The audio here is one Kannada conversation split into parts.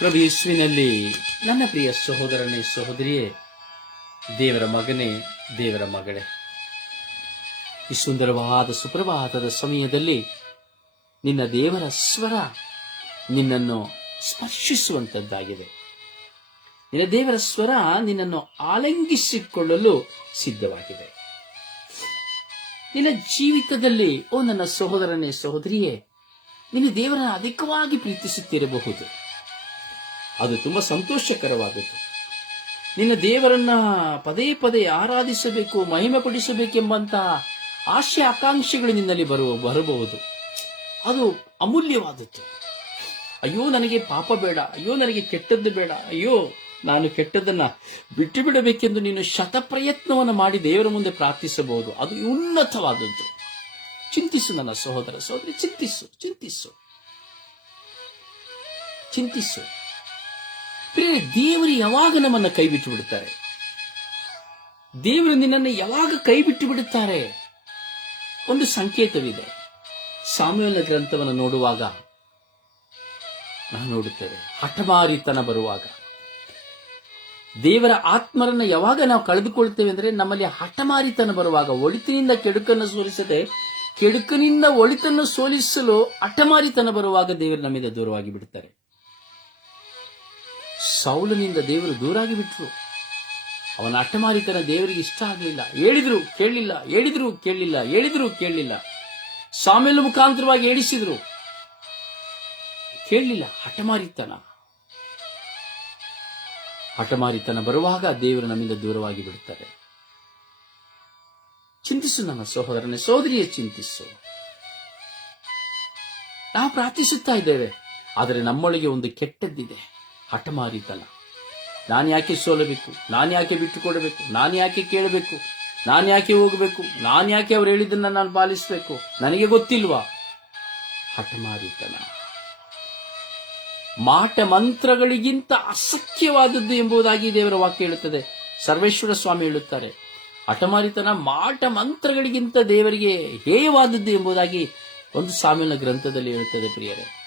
ಪ್ರಭು ಯೇಸುವಿನಲ್ಲಿ, ನನ್ನ ಪ್ರಿಯ ಸಹೋದರನೇ, ಸಹೋದರಿಯೇ, ದೇವರ ಮಗನೇ, ದೇವರ ಮಗಳೇ. ಈ ಸುಂದರವಾದ, ಸುಪ್ರಭಾತದ ಸಮಯದಲ್ಲಿ ನಿನ್ನ ದೇವರ ಸ್ವರ ನಿನ್ನನ್ನು ಸ್ಪರ್ಶಿಸುವಂತದ್ದಾಗಿದೆ. ನಿನ್ನ ದೇವರ ಸ್ವರ ನಿನ್ನನ್ನು ಆಲಂಗಿಸಿಕೊಳ್ಳಲು ಸಿದ್ಧವಾಗಿದೆ. ನಿನ್ನ ಜೀವಿತದಲ್ಲಿ, ಓ ನನ್ನ ಸಹೋದರನೇ, ಸಹೋದರಿಯೇ, ನಿನ್ನ ದೇವರನ್ನು ಅಧಿಕವಾಗಿ ಪ್ರೀತಿಸುತ್ತಿರಬಹುದು. ಅದು ತುಂಬ ಸಂತೋಷಕರವಾದದ್ದು. ನಿನ್ನ ದೇವರನ್ನ ಪದೇ ಪದೇ ಆರಾಧಿಸಬೇಕು ಮಹಿಮೆ ಪಡಿಸಬೇಕೆಂಬಂತಹ ಆಶೆ, ಆಕಾಂಕ್ಷೆಗಳು ನಿನ್ನಲ್ಲಿ ಬರುವ, ಬರಬಹುದು. ಅದು ಅಮೂಲ್ಯವಾದದ್ದು. ಅಯ್ಯೋ, ನನಗೆ ಪಾಪ ಬೇಡ. ಅಯ್ಯೋ, ನನಗೆ ಕೆಟ್ಟದ್ದು ಬೇಡ. ಅಯ್ಯೋ, ನಾನು ಕೆಟ್ಟದ್ದನ್ನ ಬಿಟ್ಟು ಬಿಡಬೇಕೆಂದು ನೀನು ಶತಪ್ರಯತ್ನವನ್ನು ಮಾಡಿ ದೇವರ ಮುಂದೆ ಪ್ರಾರ್ಥಿಸಬಹುದು. ಅದು ಉನ್ನತವಾದದ್ದು. ಚಿಂತಿಸು ನನ್ನ ಸಹೋದರ ಸಹೋದರಿ, ಚಿಂತಿಸು ಚಿಂತಿಸು. ಚಿಂತಿಸು. ದೇವರು ಯಾವಾಗ ನಮ್ಮನ್ನ ಕೈ ಬಿಟ್ಟು ಬಿಡುತ್ತಾರೆ ದೇವರು ನಿನ್ನನ್ನು ಯಾವಾಗ ಕೈ ಬಿಟ್ಟು ಬಿಡುತ್ತಾರೆ ಒಂದು ಸಂಕೇತವಿದೆ. ಸಾಮ್ಯನ ಗ್ರಂಥವನ್ನು ನೋಡುವಾಗ ನಾವು ನೋಡುತ್ತೇವೆ ಹಠಮಾರಿತನ ಬರುವಾಗ. ದೇವರ ಆತ್ಮರನ್ನ ಯಾವಾಗ ನಾವು ಕಳೆದುಕೊಳ್ತೇವೆ ಅಂದ್ರೆ ನಮ್ಮಲ್ಲಿ ಹಠಮಾರಿತನ ಬರುವಾಗ. ಒಳಿತಿನಿಂದ ಕೆಡುಕನ್ನು ಸೋಲಿಸದೆ, ಕೆಡುಕನಿಂದ ಒಳಿತನ್ನು ಸೋಲಿಸಲು ಹಠಮಾರಿತನ ಬರುವಾಗ ದೇವರು ನಮ್ಮಿಂದ ದೂರವಾಗಿ ಬಿಡುತ್ತಾರೆ ಸೌಲನಿಂದ ದೇವರು ದೂರಾಗಿ ಬಿಟ್ರು. ಅವನ ಅಟ್ಟಮಾರಿತನ ದೇವರಿಗೆ ಇಷ್ಟ ಆಗಲಿಲ್ಲ. ಹೇಳಿದ್ರು, ಕೇಳಲಿಲ್ಲ ಹೇಳಿದ್ರು ಕೇಳಲಿಲ್ಲ ಹೇಳಿದ್ರು, ಕೇಳಲಿಲ್ಲ. ಸಾಮೇಲು ಮುಖಾಂತರವಾಗಿ ಹೇಳಿಸಿದ್ರು. ಕೇಳಲಿಲ್ಲ ಹಠಮಾರಿತನ ಹಠಮಾರಿತನ ಬರುವಾಗ ದೇವರು ನಮ್ಮಿಂದ ದೂರವಾಗಿ ಬಿಡುತ್ತಾರೆ. ಚಿಂತಿಸು ನನ್ನ ಸಹೋದರನೇ, ಸಹೋದರಿಯ, ಚಿಂತಿಸು. ನಾವು ಪ್ರಾರ್ಥಿಸುತ್ತಾ ಇದ್ದೇವೆ, ಆದರೆ ನಮ್ಮೊಳಗೆ ಒಂದು ಕೆಟ್ಟದ್ದಿದೆ. ಹಠಮಾರಿತನ. ನಾನು ಯಾಕೆ ಸೋಲಬೇಕು? ನಾನು ಯಾಕೆ ಬಿಟ್ಟು ಕೊಡಬೇಕು ನಾನು ಯಾಕೆ ಕೇಳಬೇಕು? ನಾನು ಯಾಕೆ ಹೋಗಬೇಕು? ನಾನು ಯಾಕೆ ಅವ್ರು ಹೇಳಿದ್ದನ್ನು ನಾನು ಪಾಲಿಸಬೇಕು? ನನಗೆ ಗೊತ್ತಿಲ್ವಾ? ಹಠಮಾರಿತನ. ಮಾಟ ಮಂತ್ರಗಳಿಗಿಂತ ಅಸಖ್ಯವಾದದ್ದು ಎಂಬುದಾಗಿ ದೇವರ ವಾಕ್ಯ ಹೇಳುತ್ತದೆ. ಸರ್ವೇಶ್ವರ ಸ್ವಾಮಿ ಹೇಳುತ್ತಾರೆ, ಹಠಮಾರಿತನ ಮಾಟ ಮಂತ್ರಗಳಿಗಿಂತ ದೇವರಿಗೆ ಹೇಯವಾದದ್ದು ಎಂಬುದಾಗಿ ಒಂದು ಸಾಮಿನ ಗ್ರಂಥದಲ್ಲಿ ಹೇಳುತ್ತದೆ ಪ್ರಿಯರೇ.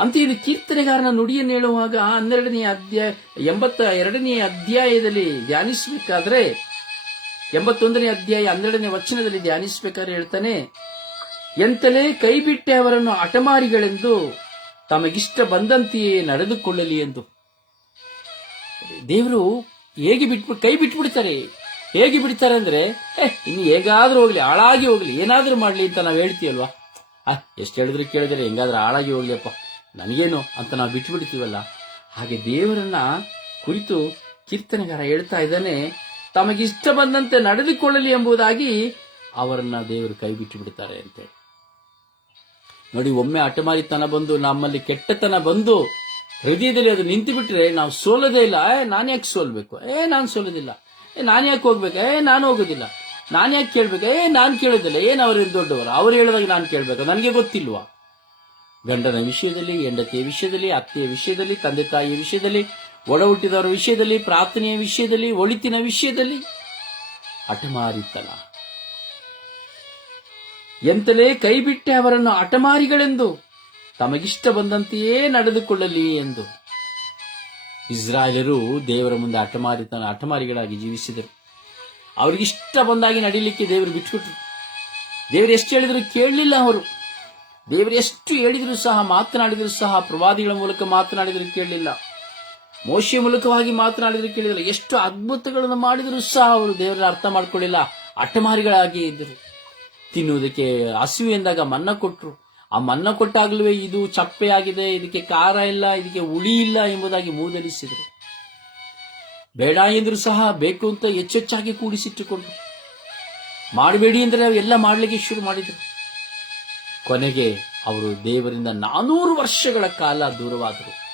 ಅಂತ ಇದು ಕೀರ್ತನೆಗಾರನ ನುಡಿಯನ್ನು ಹೇಳುವಾಗ ಹನ್ನೆರಡನೇ ಅಧ್ಯಾಯ, ಎಂಬತ್ತ ಎರಡನೇ ಅಧ್ಯಾಯದಲ್ಲಿ ಧ್ಯಾನಿಸಬೇಕಾದ್ರೆ, ಎಂಬತ್ತೊಂದನೇ ಅಧ್ಯಾಯ ಹನ್ನೆರಡನೇ ವಚನದಲ್ಲಿ ಧ್ಯಾನಿಸಬೇಕಾದ್ರೆ ಹೇಳ್ತಾನೆ, ಎಂತಲೇ ಕೈ ಬಿಟ್ಟೆ ಅವರನ್ನು ಅಟಮಾರಿಗಳೆಂದು ತಮಗಿಷ್ಟ ಬಂದಂತೆಯೇ ನಡೆದುಕೊಳ್ಳಲಿ ಎಂದು. ದೇವರು ಹೇಗೆ ಬಿಟ್ಬಿಟ್ಟು ಕೈ ಬಿಟ್ಬಿಡ್ತಾರೆ. ಹೇಗೆ ಬಿಡ್ತಾರೆ ಅಂದ್ರೆ ಇನ್ನು ಹೇಗಾದ್ರೂ ಹೋಗ್ಲಿ, ಹಾಳಾಗಿ ಹೋಗ್ಲಿ, ಏನಾದ್ರೂ ಮಾಡ್ಲಿ ಅಂತ ನಾವು ಹೇಳ್ತೀವಲ್ವಾ ಎಷ್ಟು ಹೇಳಿದ್ರು ಕೇಳಿದ್ರೆ, ಹೆಂಗಾದ್ರೂ ಹಾಳಾಗಿ ಹೋಗ್ಲಿಯಪ್ಪ ನನಗೇನು ಅಂತ ನಾವು ಬಿಟ್ಟುಬಿಡ್ತೀವಲ್ಲ ಹಾಗೆ ದೇವರನ್ನ ಕುರಿತು ಕೀರ್ತನೆಗಾರ ಹೇಳ್ತಾ ಇದ್ದಾನೆ ತಮಗಿಷ್ಟ ಬಂದಂತೆ ನಡೆದುಕೊಳ್ಳಲಿ ಎಂಬುದಾಗಿ ಅವರನ್ನ ದೇವರು ಕೈ ಬಿಟ್ಟು ಬಿಡ್ತಾರೆ ಅಂತೆ. ನೋಡಿ, ಒಮ್ಮೆ ಅಟಮಾರಿತನ ಬಂದು ನಮ್ಮಲ್ಲಿ ಕೆಟ್ಟತನ ಬಂದು ಹೃದಯದಲ್ಲಿ ಅದು ನಿಂತು ಬಿಟ್ರೆ ನಾವು ಸೋಲದೇ ಇಲ್ಲ. ಏ, ನಾನು ಯಾಕೆ ಸೋಲ್ಬೇಕು? ಏ, ನಾನು ಸೋಲೋದಿಲ್ಲ. ಏ, ನಾನು ಯಾಕೆ ಹೋಗ್ಬೇಕು? ಏ, ನಾನು ಹೋಗೋದಿಲ್ಲ. ನಾನು ಯಾಕೆ ಕೇಳ್ಬೇಕು? ಏ, ನಾನು ಕೇಳೋದಿಲ್ಲ. ಏನ್ ಅವ್ರು ದೊಡ್ಡವರು? ಅವ್ರು ಹೇಳಿದಾಗ ನಾನು ಕೇಳ್ಬೇಕು? ನನಗೆ ಗೊತ್ತಿಲ್ವಾ? ಗಂಡನ ವಿಷಯದಲ್ಲಿ, ಹೆಂಡತಿಯ ವಿಷಯದಲ್ಲಿ, ಅತ್ತೆಯ ವಿಷಯದಲ್ಲಿ, ತಂದೆ ತಾಯಿಯ ವಿಷಯದಲ್ಲಿ ಒಡ ಹುಟ್ಟಿದವರ ವಿಷಯದಲ್ಲಿ, ಪ್ರಾರ್ಥನೆಯ ವಿಷಯದಲ್ಲಿ, ಒಳಿತಿನ ವಿಷಯದಲ್ಲಿ. ಹಠಮಾರಿತನ. ಎಂತಲೇ ಕೈಬಿಟ್ಟೆ ಅವರನ್ನು ಅಟಮಾರಿಗಳೆಂದು ತಮಗಿಷ್ಟ ಬಂದಂತೆಯೇ ನಡೆದುಕೊಳ್ಳಲಿ ಎಂದು. ಇಸ್ರಾಯೇಲರು ದೇವರ ಮುಂದೆ ಹಠಮಾರಿತನ ಅಟಮಾರಿಗಳಾಗಿ ಜೀವಿಸಿದರು. ಅವ್ರಿಗಿಷ್ಟ ಬಂದಾಗಿ ನಡೀಲಿಕ್ಕೆ ದೇವರು ಬಿಟ್ಬಿಟ್ರು ದೇವರು ಎಷ್ಟು ಹೇಳಿದ್ರು ಕೇಳಲಿಲ್ಲ ಅವರು. ದೇವರು ಎಷ್ಟು ಹೇಳಿದ್ರು ಸಹ, ಮಾತನಾಡಿದರೂ ಸಹ, ಪ್ರವಾದಿಗಳ ಮೂಲಕ ಮಾತನಾಡಿದರೂ ಕೇಳಲಿಲ್ಲ. ಮೋಶಿಯ ಮೂಲಕವಾಗಿ ಮಾತನಾಡಿದರೂ ಕೇಳಿದ್ರು ಎಷ್ಟು ಅದ್ಭುತಗಳನ್ನು ಮಾಡಿದರೂ ಸಹ ಅವರು ದೇವರ ಅರ್ಥ ಮಾಡಿಕೊಳ್ಳಿಲ್ಲ. ಅಟ್ಟಮಾರಿಗಳಾಗಿ ಇದ್ದರು ತಿನ್ನುವುದಕ್ಕೆ ಹಸಿವು ಎಂದಾಗ ಮನ್ನ ಕೊಟ್ಟರು. ಆ ಮನ್ನ ಕೊಟ್ಟಾಗಲೂ ಇದು ಚಪ್ಪೆಯಾಗಿದೆ, ಇದಕ್ಕೆ ಖಾರ ಇಲ್ಲ, ಇದಕ್ಕೆ ಹುಳಿ ಇಲ್ಲ ಎಂಬುದಾಗಿ ಮೂದಲಿಸಿದರು. ಬೇಡ ಎಂದರೂ ಸಹ ಬೇಕು ಅಂತ ಹೆಚ್ಚೆಚ್ಚಾಗಿ ಕೂಡಿಸಿಟ್ಟುಕೊಂಡ್ರು. ಮಾಡಬೇಡಿ ಅಂದರೆ ಎಲ್ಲ ಮಾಡಲಿಕ್ಕೆ ಶುರು ಮಾಡಿದರು. ಕೊನೆಗೆ ಅವರು ದೇವರಿಂದ ನಾನೂರು ವರ್ಷಗಳ ಕಾಲ ದೂರವಾದರು.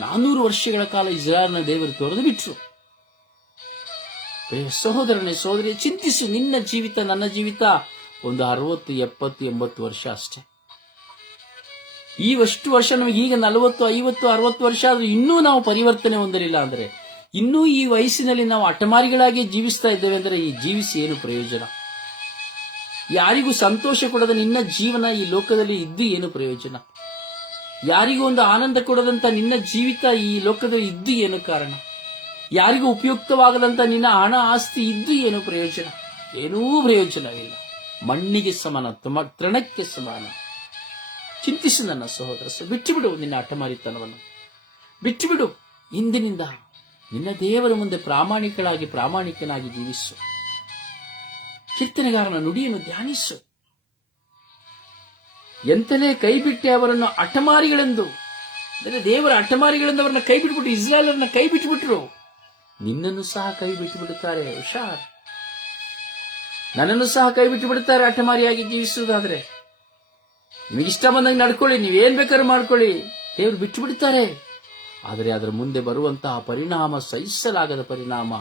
ನಾನೂರು ವರ್ಷಗಳ ಕಾಲ ಇಸ್ರಾಯಲ್ನ ದೇವರು ತೊರೆದು ಬಿಟ್ರು. ಸಹೋದರನೇ, ಸಹೋದರಿ, ಚಿಂತಿಸು, ನಿನ್ನ ಜೀವಿತ, ನನ್ನ ಜೀವಿತ ಒಂದು ಅರವತ್ತು, ಎಪ್ಪತ್ತು, ಎಂಬತ್ತು ವರ್ಷ ಅಷ್ಟೇ. ಈ ಅಷ್ಟು ವರ್ಷ ನಮಗೆ ಈಗ ನಲವತ್ತು, ಐವತ್ತು, ಅರವತ್ತು ವರ್ಷ ಆದ್ರೂ ಇನ್ನೂ ನಾವು ಪರಿವರ್ತನೆ ಹೊಂದಲಿಲ್ಲ ಅಂದ್ರೆ, ಇನ್ನೂ ಈ ವಯಸ್ಸಿನಲ್ಲಿ ನಾವು ಅಟಮಾರಿಗಳಾಗಿ ಜೀವಿಸ್ತಾ ಇದ್ದೇವೆ ಅಂದ್ರೆ ಈ ಜೀವಿಸಿ ಏನು ಪ್ರಯೋಜನ? ಯಾರಿಗೂ ಸಂತೋಷ ಕೊಡದ ನಿನ್ನ ಜೀವನ ಈ ಲೋಕದಲ್ಲಿ ಇದ್ದು ಏನು ಪ್ರಯೋಜನ? ಯಾರಿಗೂ ಒಂದು ಆನಂದ ಕೊಡದಂತ ನಿನ್ನ ಜೀವಿತ ಈ ಲೋಕದಲ್ಲಿ ಇದ್ದು ಏನು ಕಾರಣ? ಯಾರಿಗೂ ಉಪಯುಕ್ತವಾಗದಂತ ನಿನ್ನ ಹಣ ಆಸ್ತಿ ಇದ್ದು ಏನು ಪ್ರಯೋಜನ? ಏನೂ ಪ್ರಯೋಜನವಿಲ್ಲ. ಮಣ್ಣಿಗೆ ಸಮಾನ ತೃಣಕ್ಕೆ ಸಮಾನ. ಚಿಂತಿಸಿ ನನ್ನ ಸಹೋದರ ಬಿಟ್ಟು ಬಿಡು ನಿನ್ನ ಅಟಮಾರಿತನವನ್ನು ಬಿಟ್ಟು ಬಿಡು ಇಂದಿನಿಂದ ನಿನ್ನ ದೇವರ ಮುಂದೆ ಪ್ರಾಮಾಣಿಕಳಾಗಿ ಪ್ರಾಮಾಣಿಕನಾಗಿ ಜೀವಿಸು. ಕೀರ್ತನೆಗಾರನ ನುಡಿಯನ್ನು ಧ್ಯಾನಿಸು. ಎಂತಲೇ ಕೈಬಿಟ್ಟೆ ಅವರನ್ನು ಅಟಮಾರಿಗಳೆಂದು ಅಂದರೆ ದೇವರ ಅಟಮಾರಿಗಳೆಂದು ಅವರನ್ನ ಕೈ ಬಿಟ್ಬಿಟ್ಟು ಇಸ್ರಾಯೇಲರನ್ನ ಕೈ ಬಿಟ್ಟುಬಿಟ್ರು ನಿನ್ನನ್ನು ಸಹ ಕೈ ಬಿಟ್ಟು ಬಿಡುತ್ತಾರೆ ಹುಷಾರ್. ನನ್ನನ್ನು ಸಹ ಕೈ ಬಿಟ್ಟು ಬಿಡುತ್ತಾರೆ ಅಟಮಾರಿಯಾಗಿ ಜೀವಿಸುವುದಾದ್ರೆ ನಿಮಗಿಷ್ಟ ಬಂದಂಗೆ ನಡ್ಕೊಳ್ಳಿ, ನೀವೇನ್ ಬೇಕಾದ್ರೂ ಮಾಡ್ಕೊಳ್ಳಿ. ದೇವರು ಬಿಟ್ಟು ಬಿಡುತ್ತಾರೆ ಆದರೆ ಅದರ ಮುಂದೆ ಬರುವಂತಹ ಪರಿಣಾಮ ಸಹಿಸಲಾಗದ ಪರಿಣಾಮ.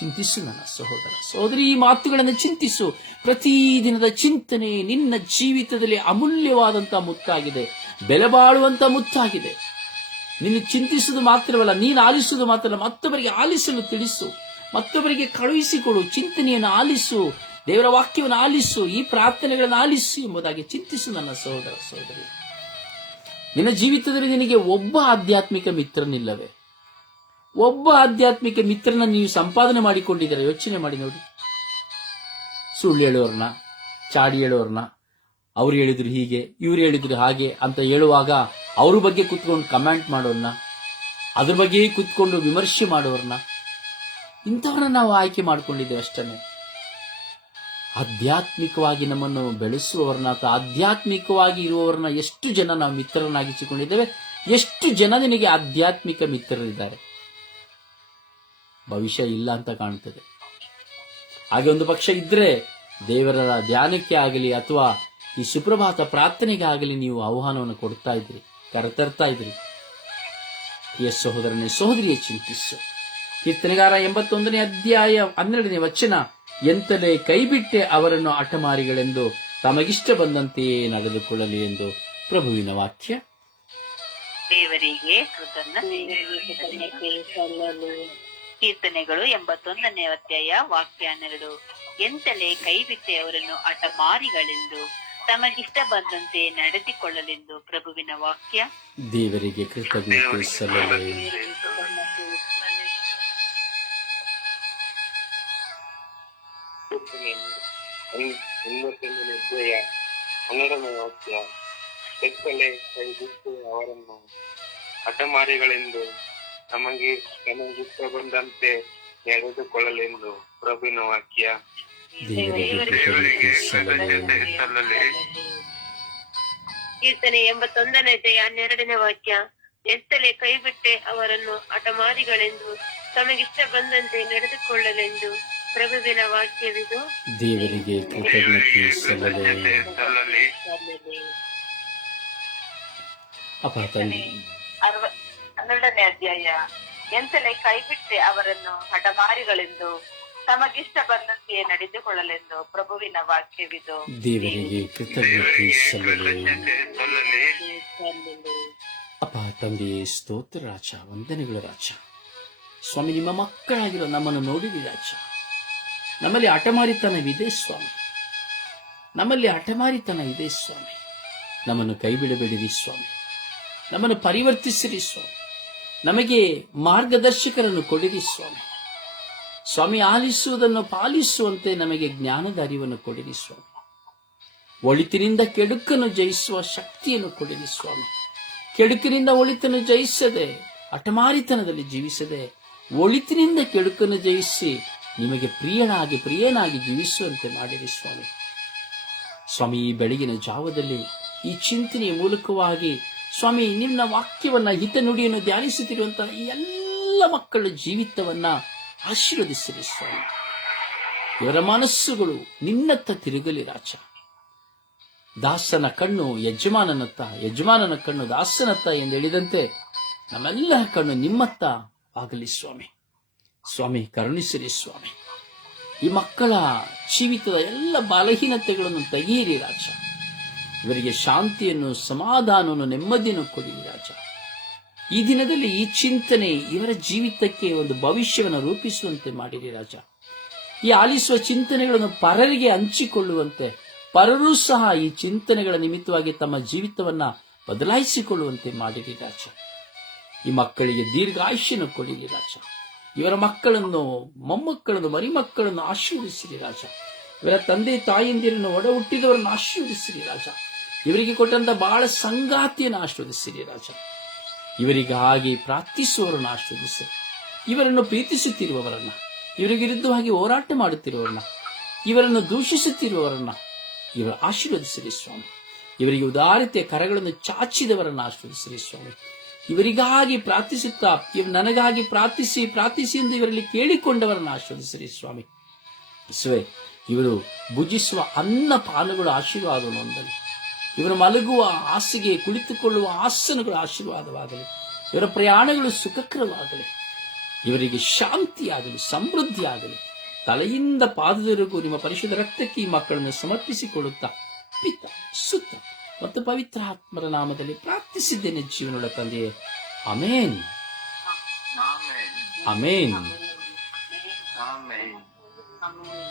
ಚಿಂತಿಸು ನನ್ನ ಸಹೋದರ ಸಹೋದರಿ, ಈ ಮಾತುಗಳನ್ನು ಚಿಂತಿಸು. ಪ್ರತಿದಿನದ ಚಿಂತನೆ ನಿನ್ನ ಜೀವಿತದಲ್ಲಿ ಅಮೂಲ್ಯವಾದಂಥ ಮುತ್ತಾಗಿದೆ, ಬೆಲೆ ಬಾಳುವಂತ ಮುತ್ತಾಗಿದೆ. ನಿನ್ನ ಚಿಂತಿಸುವುದು ಮಾತ್ರವಲ್ಲ, ನೀನು ಆಲಿಸುವುದು ಮಾತ್ರವಲ್ಲ, ಮತ್ತೊಬ್ಬರಿಗೆ ಆಲಿಸಲು ತಿಳಿಸು. ಮತ್ತೊಬ್ಬರಿಗೆ ಕಳುಹಿಸಿಕೊಡು, ಚಿಂತನೆಯನ್ನು ಆಲಿಸು, ದೇವರ ವಾಕ್ಯವನ್ನು ಆಲಿಸು, ಈ ಪ್ರಾರ್ಥನೆಗಳನ್ನು ಆಲಿಸು ಎಂಬುದಾಗಿ ಚಿಂತಿಸು ನನ್ನ ಸಹೋದರ ಸಹೋದರಿ. ನಿನ್ನ ಜೀವಿತದಲ್ಲಿ ನಿನಗೆ ಒಬ್ಬ ಆಧ್ಯಾತ್ಮಿಕ ಮಿತ್ರನಿಲ್ಲವೇ? ಒಬ್ಬ ಆಧ್ಯಾತ್ಮಿಕ ಮಿತ್ರನ ನೀವು ಸಂಪಾದನೆ ಮಾಡಿಕೊಂಡಿದ್ದೀರಾ? ಯೋಚನೆ ಮಾಡಿ ನೋಡಿ. ಸುಳ್ಳು ಹೇಳೋರ್ನ, ಚಾಡಿ ಹೇಳೋರ್ನ, ಅವ್ರು ಹೇಳಿದ್ರು ಹೀಗೆ, ಇವ್ರು ಹೇಳಿದ್ರು ಹಾಗೆ ಅಂತ ಹೇಳುವಾಗ ಅವ್ರ ಬಗ್ಗೆ ಕುತ್ಕೊಂಡು ಕಮೆಂಟ್ ಮಾಡೋರ್ನ, ಅದ್ರ ಬಗ್ಗೆ ಕುತ್ಕೊಂಡು ವಿಮರ್ಶೆ ಮಾಡೋರ್ನ, ಇಂಥವ್ರನ್ನ ನಾವು ಆಯ್ಕೆ ಮಾಡಿಕೊಂಡಿದ್ದೇವೆ ಅಷ್ಟೇ ಆಧ್ಯಾತ್ಮಿಕವಾಗಿ ನಮ್ಮನ್ನು ಬೆಳೆಸುವವರನ್ನ ಅಥವಾ ಆಧ್ಯಾತ್ಮಿಕವಾಗಿ ಇರುವವರನ್ನ ಎಷ್ಟು ಜನ ನಾವು ಮಿತ್ರರನ್ನಾಗಿಸಿಕೊಂಡಿದ್ದೇವೆ, ಎಷ್ಟು ಜನ ನಿನಗೆ ಆಧ್ಯಾತ್ಮಿಕ ಮಿತ್ರರಿದ್ದಾರೆ? ಭವಿಷ್ಯ ಇಲ್ಲ ಅಂತ ಕಾಣುತ್ತದೆ ಹಾಗೆ ಒಂದು ಪಕ್ಷ ಇದ್ರೆ ದೇವರ ಧ್ಯಾನಕ್ಕೆ ಆಗಲಿ ಅಥವಾ ಈ ಸುಪ್ರಭಾತ ಪ್ರಾರ್ಥನೆಗೆ ಆಗಲಿ ನೀವು ಆಹ್ವಾನವನ್ನು ಕೊಡ್ತಾ ಇದ್ರಿ, ಕರೆತರ್ತಾ ಇದ್ರಿ. ಎಸ್ ಸಹೋದರನೇ, ಸಹೋದರಿಯ, ಚಿಂತಿಸು. ಕೀರ್ತನೆಗಾರ ಎಂಬತ್ತೊಂದನೇ ಅಧ್ಯಾಯ ಹನ್ನೆರಡನೇ ವಚನ, ಎಂತಲೇ ಕೈಬಿಟ್ಟೆ ಅವರನ್ನು ಹಠಮಾರಿಗಳೆಂದು ತಮಗಿಷ್ಟ ಬಂದಂತೆಯೇ ನಡೆದುಕೊಳ್ಳಲಿ ಎಂದು ಪ್ರಭುವಿನ ವಾಕ್ಯ. ದೇವರಿಗೆ ಕೀರ್ತನೆಗಳು ಎಂಬತ್ತೊಂದನೇ ಅಧ್ಯಾಯ ವಾಕ್ಯ ಹನ್ನೆರಡು ಎಂತಲೇ ಕೈಬಿಟ್ಟೆ ಅವರನ್ನು ಹಠಮಾರಿಗಳೆಂದು ತಮಗಿಷ್ಟ ಬಂದಂತೆ ನಡೆದುಕೊಳ್ಳಲೆಂದು ಪ್ರಭುವಿನ ವಾಕ್ಯ. ದೇವರಿಗೆ ಕೃತಜ್ಞತೆ ಸಲ್ಲಲೇ ಎಂಬತ್ತೊಂದನೇ ಅಧ್ಯಾಯ ಹನ್ನೆರಡನೇ ವಾಕ್ಯ ಕೈಬಿಟ್ಟು ಅವರನ್ನು ಹಠಮಾರಿಗಳೆಂದು ನಮಗೆ ನಮಗಿಷ್ಟ ಬಂದಂತೆ ನಡೆದುಕೊಳ್ಳಲೆಂದು ಪ್ರಭುವಿನ ವಾಕ್ಯ ದೇವರಿಗೆ ಸಲ್ಲಲೇ. ಕೀರ್ತನೆ ಎಂಬತ್ತೊಂದನೇ ಅಧ್ಯಾಯ ಹನ್ನೆರಡನೇ ವಾಕ್ಯ ಎತ್ತಲೆ ಕೈಬಿಟ್ಟೆ ಅವರನ್ನು ಹಠಮಾರಿಗಳೆಂದು ತಮಗಿಷ್ಟ ಬಂದಂತೆ ನಡೆದುಕೊಳ್ಳಲೆಂದು ಪ್ರಭುವಿನ ವಾಕ್ಯವಿದು. ದೇವರಿಗೆ ಕೃತಜ್ಞತೆ ಸಲ್ಲಲೇ. ಅಪ್ಪ ತಂದೆ ಹನ್ನೆರಡನೇ ಅಧ್ಯಾಯ. ಎಂತಲೇ ಕೈಬಿಟ್ಟೆ ಅವರನ್ನು ಹಠಮಾರಿಗಳೆಂದು ತಮಗಿಷ್ಟ ಬಂದಂತೆ ನಡೆದುಕೊಳ್ಳಲೆಂದು ಪ್ರಭುವಿನ ವಾಕ್ಯವಿದು. ದೇವರಿಗೆ ಅಪ್ಪ ತಂದೆಯೇ ಸ್ತೋತ್ರ ರಾಜ, ವಂದನೆಗಳು ರಾಜ. ಸ್ವಾಮಿ, ನಿಮ್ಮ ಮಕ್ಕಳಾಗಿರೋ ನಮ್ಮನ್ನು ನೋಡಿರಿ ರಾಜ. ನಮ್ಮಲ್ಲಿ ಹಠಮಾರಿತನವಿದೆ ಸ್ವಾಮಿ. ನಮ್ಮಲ್ಲಿ ಹಠಮಾರಿತನ ಇದೆ ಸ್ವಾಮಿ. ನಮ್ಮನ್ನು ಕೈ ಬಿಡಬೇಡಿರಿ ಸ್ವಾಮಿ. ನಮ್ಮನ್ನು ಪರಿವರ್ತಿಸಿರಿ ಸ್ವಾಮಿ. ನಮಗೆ ಮಾರ್ಗದರ್ಶಕರನ್ನು ಕೊಡಿರಿ, ಸ್ವಾಮಿ. ಸ್ವಾಮಿ, ಆಲಿಸುವುದನ್ನು ಪಾಲಿಸುವಂತೆ ನಮಗೆ ಜ್ಞಾನದ ಅರಿವನ್ನು ಕೊಡಿರಿ, ಸ್ವಾಮಿ. ಒಳಿತಿನಿಂದ ಕೆಡುಕನ್ನು ಜಯಿಸುವ ಶಕ್ತಿಯನ್ನು ಕೊಡಿರಿ, ಸ್ವಾಮಿ. ಕೆಡುಕಿನಿಂದ ಒಳಿತನ್ನು ಜಯಿಸದೆ ಅಟಮಾರಿತನದಲ್ಲಿ ಜೀವಿಸದೆ, ಒಳಿತಿನಿಂದ ಕೆಡುಕನ್ನು ಜಯಿಸಿ ನಿಮಗೆ ಪ್ರಿಯನಾಗಿ ಪ್ರಿಯನಾಗಿ ಜೀವಿಸುವಂತೆ ಮಾಡಿರಿ, ಸ್ವಾಮಿ. ಸ್ವಾಮಿ, ಈ ಬೆಳಗಿನ ಜಾವದಲ್ಲಿ ಈ ಚಿಂತನೆಯ ಮೂಲಕವಾಗಿ ಸ್ವಾಮಿ, ನಿನ್ನ ವಾಕ್ಯವನ್ನ ಹಿತ ನುಡಿಯನ್ನು ಧ್ಯಾನಿಸುತ್ತಿರುವಂತಹ ಈ ಎಲ್ಲ ಮಕ್ಕಳ ಜೀವಿತವನ್ನ ಆಶೀರ್ವದಿಸಲಿ ಸ್ವಾಮಿ. ಇವರ ಮನಸ್ಸುಗಳು ನಿನ್ನತ್ತ ತಿರುಗಲಿ ರಾಜ. ದಾಸನ ಕಣ್ಣು ಯಜಮಾನನತ್ತ, ಯಜಮಾನನ ಕಣ್ಣು ದಾಸನತ್ತ ಎಂದು ಹೇಳಿದಂತೆ ನಮ್ಮೆಲ್ಲರ ಕಣ್ಣು ನಿಮ್ಮತ್ತ ಆಗಲಿ ಸ್ವಾಮಿ. ಸ್ವಾಮಿ, ಕರುಣಿಸಿರಿ ಸ್ವಾಮಿ. ಈ ಮಕ್ಕಳ ಜೀವಿತದ ಎಲ್ಲ ಬಲಹೀನತೆಗಳನ್ನು ತೆಗೆಯಿರಿ ರಾಜ. ಇವರಿಗೆ ಶಾಂತಿಯನ್ನು, ಸಮಾಧಾನವನ್ನು, ನೆಮ್ಮದಿಯನ್ನು ಕೊಡಿ ರಾಜ. ಈ ದಿನದಲ್ಲಿ ಈ ಚಿಂತನೆ ಇವರ ಜೀವಿತಕ್ಕೆ ಒಂದು ಭವಿಷ್ಯವನ್ನು ರೂಪಿಸುವಂತೆ ಮಾಡಿರಿ ರಾಜ. ಈ ಆಲಿಸುವ ಚಿಂತನೆಗಳನ್ನು ಪರರಿಗೆ ಹಂಚಿಕೊಳ್ಳುವಂತೆ, ಪರರೂ ಸಹ ಈ ಚಿಂತನೆಗಳ ನಿಮಿತ್ತವಾಗಿ ತಮ್ಮ ಜೀವಿತವನ್ನ ಬದಲಾಯಿಸಿಕೊಳ್ಳುವಂತೆ ಮಾಡಿರಿ ರಾಜ. ಈ ಮಕ್ಕಳಿಗೆ ದೀರ್ಘಾಯುಷ್ಯನ ಕೊಡಿರಿ ರಾಜ. ಇವರ ಮಕ್ಕಳನ್ನು, ಮೊಮ್ಮಕ್ಕಳನ್ನು, ಮರಿಮಕ್ಕಳನ್ನು ಆಶೀರ್ವದಿಸಿರಿ ರಾಜ. ಇವರ ತಂದೆ ತಾಯಿಯಂದಿರನ್ನು ಒಡ ಹುಟ್ಟಿದವರನ್ನು ಆಶೀರ್ವದಿಸಿರಿ ರಾಜ. ಇವರಿಗೆ ಕೊಟ್ಟಂತ ಬಹಳ ಸಂಗಾತಿಯನ್ನು ಆಶ್ರದಿಸಿರಿ ರಾಜ. ಇವರಿಗಾಗಿ ಪ್ರಾರ್ಥಿಸುವವರನ್ನು ಆಶೀರ್ವದಿಸಿರಿ ಇವರನ್ನು ಪ್ರೀತಿಸುತ್ತಿರುವವರನ್ನ, ಇವರಿಗೆ ವಿರುದ್ಧವಾಗಿ ಹೋರಾಟ ಮಾಡುತ್ತಿರುವವರನ್ನ, ಇವರನ್ನು ದೂಷಿಸುತ್ತಿರುವವರನ್ನ ಇವರು ಆಶೀರ್ವದಿಸಿರಿ ಸ್ವಾಮಿ. ಇವರಿಗೆ ಉದಾರತೆಯ ಕರಗಳನ್ನು ಚಾಚಿದವರನ್ನು ಆಶ್ರದಿಸಿರಿ ಸ್ವಾಮಿ. ಇವರಿಗಾಗಿ ಪ್ರಾರ್ಥಿಸುತ್ತಾ, ಇವ್ ನನಗಾಗಿ ಪ್ರಾರ್ಥಿಸಿ ಪ್ರಾರ್ಥಿಸಿ ಎಂದು ಇವರಲ್ಲಿ ಕೇಳಿಕೊಂಡವರನ್ನು ಆಶ್ರದಿಸಿರಿ ಸ್ವಾಮಿ. ಇವರು ಭುಜಿಸುವ ಅನ್ನ ಪಾನಗಳು ಆಶೀರ್ವಾದವನ್ನು ಹೊಂದಲಿ. ಇವರು ಮಲಗುವ ಹಾಸಿಗೆ ಕುಳಿತುಕೊಳ್ಳುವ ಆಸನಗಳು ಆಶೀರ್ವಾದವಾಗಲಿ. ಇವರ ಪ್ರಯಾಣಗಳು ಸುಖಕರವಾಗಲಿ. ಇವರಿಗೆ ಶಾಂತಿಯಾಗಲಿ ಸಮೃದ್ಧಿಯಾಗಲಿ. ತಲೆಯಿಂದ ಪಾದದವರೆಗೂ ನಿಮ್ಮ ಪರಿಶುದ್ಧ ರಕ್ತಕ್ಕೆ ಈ ಮಕ್ಕಳನ್ನು ಸಮರ್ಪಿಸಿಕೊಳ್ಳುತ್ತಾ ಪಿತ್ತ ಸುತ್ತ ಮತ್ತು ಪವಿತ್ರ ಆತ್ಮರ ನಾಮದಲ್ಲಿ ಪ್ರಾರ್ಥಿಸಿದ್ದೇನೆ ಜೀವನದ ತಂದೆಯೇ. Amen amen amen.